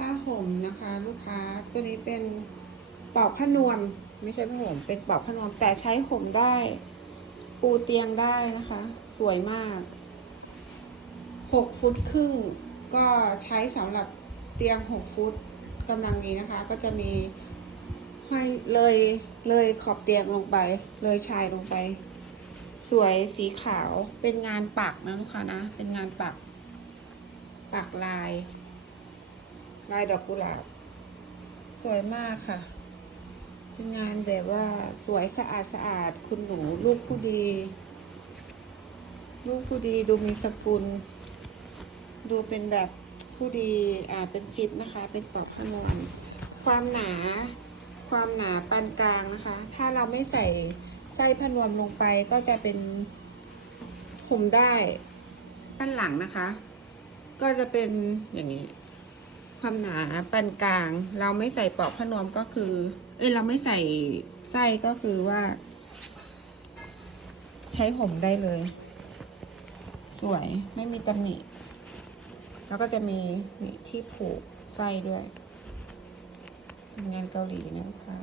ผ้าห่มนะคะ ลูกค้าตัวนี้เป็นปลอกผ้านวม ไม่ใช่ผ้าห่มเป็นปลอกผ้านวม แต่ใช้ห่มได้ ปูเตียงได้นะคะ สวยมากหกฟุตครึ่งก็ใช้สำหรับเตียงหกฟุตกำลังนี้นะคะ ก็จะมีให้เลยเลยขอบเตียงลงไป เลยชายลงไป สวยสีขาวเป็นงานปักนะลูกค้านะ เป็นงานปัก ปักลาย ลายดอกกุหลาบ สวยมากค่ะ เป็นงานแบบว่าสวยสะอาดสะอาดคุณหนูลูกผู้ดี ลูกผู้ดีดูมีสกุล ดูเป็นแบบผู้ดีอ่าเป็นซิปนะคะ เป็นปอกผนวมความหนาความหนาปานกลางนะคะ ถ้าเราไม่ใส่ไส้ผนวมลงไปก็จะเป็นห่มได้ด้านหลังนะคะ ก็จะเป็นอย่างนี้ ความหนาปานกลาง เราไม่ใส่ปอกผ้านวมก็คือ เอ้ยเราไม่ใส่ไส้ก็คือว่า ใช้ห่มได้เลย สวยไม่มีตำหนิแล้วก็จะมีนี่ที่ผูกไส้ด้วยงานเกาหลีนะคะ